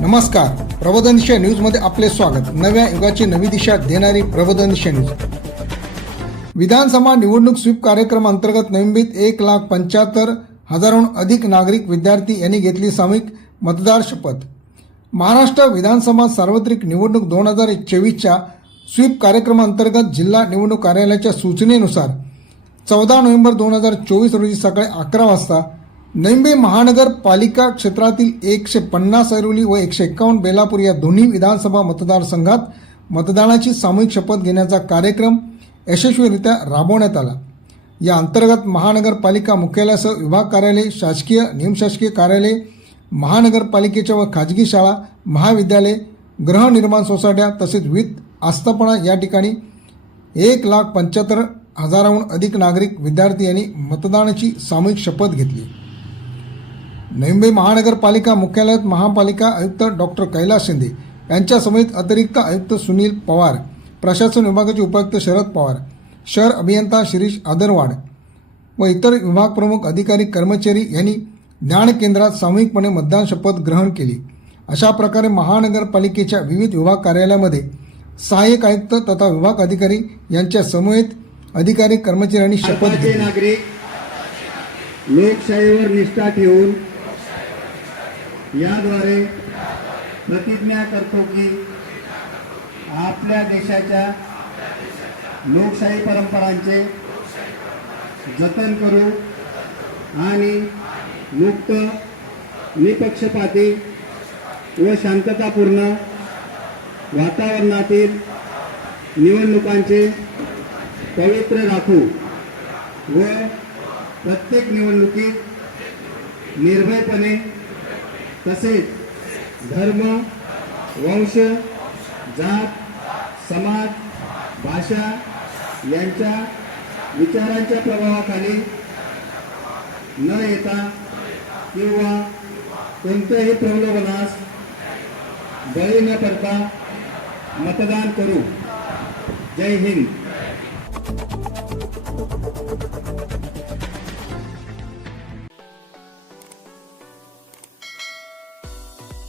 नमस्कार. प्रबोधन दिशा न्यूजमध्ये आपले स्वागत. नव्या युगाची नवी दिशा देणारी प्रबोधन दिशा न्यूज. विधानसभा निवडणूक स्वीप कार्यक्रम अंतर्गत निलंबित एक लाख पंच्याहत्तर हजाराहून अधिक नागरिक विद्यार्थी यांनी घेतली सामूहिक मतदार शपथ. महाराष्ट्र विधानसभा सार्वत्रिक निवडणूक दोन हजार चोवीसच्या स्वीप कार्यक्रमाअंतर्गत जिल्हा निवडणूक कार्यालयाच्या सूचनेनुसार चौदा नोव्हेंबर दोन हजार चोवीस रोजी सकाळी अकरा वाजता नैंबे महानगरपालिका क्षेत्रातील एकशे पन्नास ऐरोली व एकशे एक्कावन्न बेलापूर या दोन्ही विधानसभा मतदारसंघात मतदानाची सामूहिक शपथ घेण्याचा कार्यक्रम यशस्वीरित्या राबवण्यात आला. या अंतर्गत महानगरपालिका मुख्यालयासह विभाग कार्यालय शासकीय निमशासकीय कार्यालय महानगरपालिकेच्या व खाजगी शाळा महाविद्यालय गृहनिर्माण सोसायट्या तसेच विविध आस्थापना या ठिकाणी एक लाख पंच्याहत्तर हजाराहून अधिक नागरिक विद्यार्थी यांनी मतदानाची सामूहिक शपथ घेतली. नैंबे महानगरपालिका मुख्यालयात महापालिका आयुक्त डॉक्टर कैलास शिंदे यांच्यासमेत अतिरिक्त आयुक्त सुनील पवार प्रशासन विभागाचे उपायुक्त शरद पवार शहर अभियंता शिरीष आदरवाड व इतर विभाग प्रमुख अधिकारी कर्मचारी यांनी ज्ञान केंद्रात सामूहिकपणे मतदान शपथ ग्रहण केली. अशा प्रकारे महानगरपालिकेच्या विविध विभाग कार्यालयामध्ये सहाय्यक आयुक्त तथा विभाग अधिकारी यांच्या समवेत अधिकारी कर्मचाऱ्यांनी शपथ भारताचे घेतली. नागरिक लोकशाहीवर निष्ठा ठेवून याद्वारे प्रतिज्ञा करतो की आपल्या देशाच्या लोकशाही परंपरांचे जतन करू आणि मुक्त निपक्षपाती व शांततापूर्ण वातावरणातील निवडणुकांचे पवित्र राखू व प्रत्येक निवडणुकीत निर्भयपणे तसेच धर्म वंश जात समाज भाषा यांच्या विचारांच्या प्रभावाखाली न येता किंवा कोणत्याही प्रलोभनास बळी न पडता मतदान करू. जय हिंद.